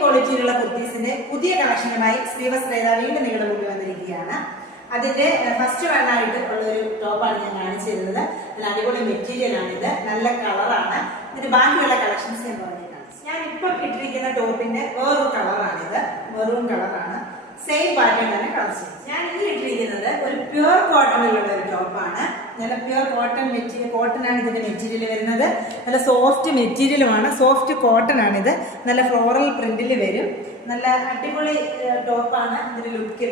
ക്വാളിറ്റിയിലുള്ള കുർത്തീസിന്റെ പുതിയ കളക്ഷനുമായി ശ്രീവസ്ത്രേത വീണ്ടും നിങ്ങളുടെ മുന്നിൽ വന്നിരിക്കുകയാണ്. അതിന്റെ ഫസ്റ്റ് വണ്ണായിട്ട് ഉള്ള ഒരു ടോപ്പാണ് ഞാൻ കാണിച്ചു തരുന്നത്. നല്ല അടിപൊളി മെറ്റീരിയൽ ആണിത്, നല്ല കളറാണ്. ഇതിന്റെ ബാക്കിയുള്ള കളക്ഷൻസ് ഞാൻ പറഞ്ഞിട്ടാണ്. ഞാൻ ഇപ്പം ഇട്ടിരിക്കുന്ന ടോപ്പിന്റെ വേറൊരു കളറാണിത്, മെറൂൺ കളറാണ്. സെയിം പാറ്റേൺ തന്നെ കളർ ചെയ്യും. ഞാൻ ഇത് ഇട്ടിരിക്കുന്നത് ഒരു പ്യുവർ കോട്ടണിലുള്ള ഒരു ടോപ്പാണ്. നല്ല പ്യുവർ കോട്ടൺ മെറ്റീരിയൽ, കോട്ടൺ ആണ് ഇതിന്റെ മെറ്റീരിയൽ വരുന്നത്. നല്ല സോഫ്റ്റ് മെറ്റീരിയലുമാണ്, സോഫ്റ്റ് കോട്ടൺ ആണിത്. നല്ല ഫ്ലോറൽ പ്രിന്റിൽ വരും. നല്ല അടിപൊളി ടോപ്പാണ്. ഇതിന്റെ ലുക്ക്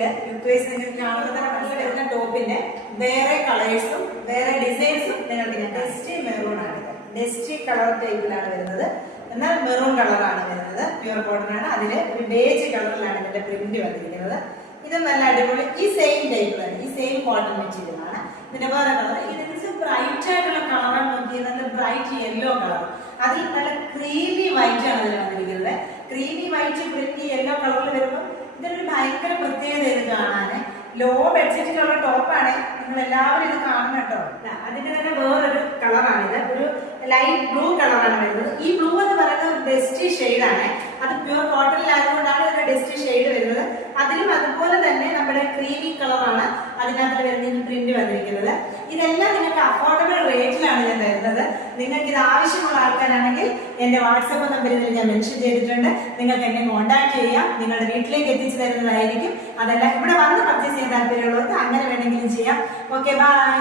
വൈസ് നിങ്ങൾക്ക് കാണുന്നത് വരുന്ന ടോപ്പിന്റെ വേറെ കളേഴ്സും വേറെ ഡിസൈൻസും നിങ്ങൾക്ക് ഡസ്റ്റി മെറൂൺ ആണിത്. ഡസ്റ്റി കളർ ടൈപ്പിലാണ് വരുന്നത്, എന്നാൽ മെറൂൺ കളറാണ് വരുന്നത്. പ്യുവർ കോട്ടൺ ആണ്. അതില് ഒരു ബേജ് കളറിലാണ് ഇതിന്റെ പ്രിന്റ് വന്നിരിക്കുന്നത്. ഇത് നല്ല അടിപൊളി ഈ സെയിം ടൈപ്പ് തന്നെ, ഈ സെയിം കോട്ടൺ മെറ്റീരിയൽ ആണ്. ഇതിന്റെ വേറെ കളർ ഇതിന് ബ്രൈറ്റ് ആയിട്ടുള്ള കളറാണ് നോക്കിയത്. നല്ല ബ്രൈറ്റ് യെല്ലോ കളർ, അതിൽ നല്ല ക്രീമി വൈറ്റ് ആണ് ഇതിൽ വന്നിരിക്കുന്നത്. ക്രീമി വൈറ്റ് പ്രിന്റ് യെല്ലോ കളറിൽ വരുമ്പോൾ ഇതിനൊരു ഭയങ്കര പ്രത്യേകത ഇത് കാണാന്. ലോ ബഡ്ജറ്റിലുള്ള ടോപ്പാണ്, നിങ്ങൾ എല്ലാവരും ഇത് കാണണം കേട്ടോ. അതിന്റെ തന്നെ വേറൊരു കളറാണിത്, ഒരു ലൈറ്റ് ബ്ലൂ കളറാണ് വരുന്നത്. ഈ ബ്ലൂ എന്ന് പറയുന്നത് ഒരു ഡസ്റ്റി ഷെയ്ഡാണ്. അത് പ്യുവർ കോട്ടണിലായതുകൊണ്ടാണ് ഇതിന്റെ ഡസ്റ്റി ഷെയ്ഡ് വരുന്നത്. അതിലും അതുപോലെ തന്നെ നമ്മുടെ ക്രീമി കളറാണ് അതിനകത്ത് വരുന്ന പ്രിന്റ് വന്നിരിക്കുന്നത്. ഇതെല്ലാം നിങ്ങൾക്ക് അഫോർഡബിൾ റേറ്റിലാണ് ഞാൻ തരുന്നത്. നിങ്ങൾക്ക് ഇത് ആവശ്യമുള്ള ആൾക്കാരാണെങ്കിൽ എന്റെ വാട്സപ്പ് നമ്പറിൽ ഞാൻ മെൻഷൻ ചെയ്തിട്ടുണ്ട്. നിങ്ങൾക്ക് എന്നെ കോൺടാക്ട് ചെയ്യാം, നിങ്ങളുടെ വീട്ടിലേക്ക് എത്തിച്ചു തരുന്നതായിരിക്കും. അതല്ല ഇവിടെ വന്ന് പർച്ചേസ് ചെയ്യാൻ താല്പര്യമുള്ളവർക്ക് അങ്ങനെ വേണമെങ്കിലും ചെയ്യാം. Okay, by.